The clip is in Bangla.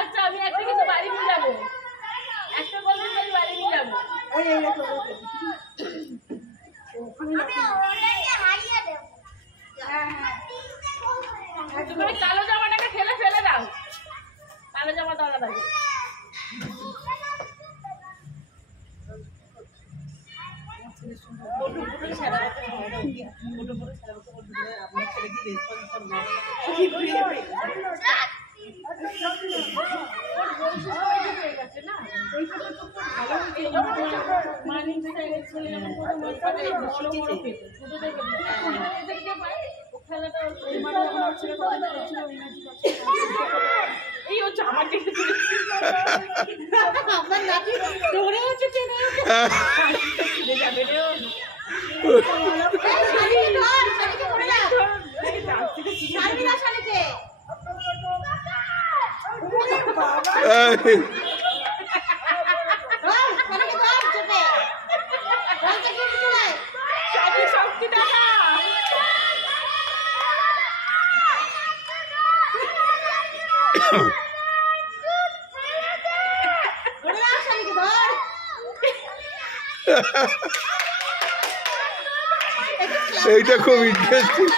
আচ্ছা আমি একটা কিন্তু বাড়ি নিয়ে যাবো, একটা বলবেন আমি বাড়ি নিয়ে যাবো। তুমি কালো জামাটাকে ফেলে ফেলে দাও, কালো জামা দাঁড়া থাকে। এই হচ্ছে আমার দিকে এইটা খুব ইন্টারেস্টিং।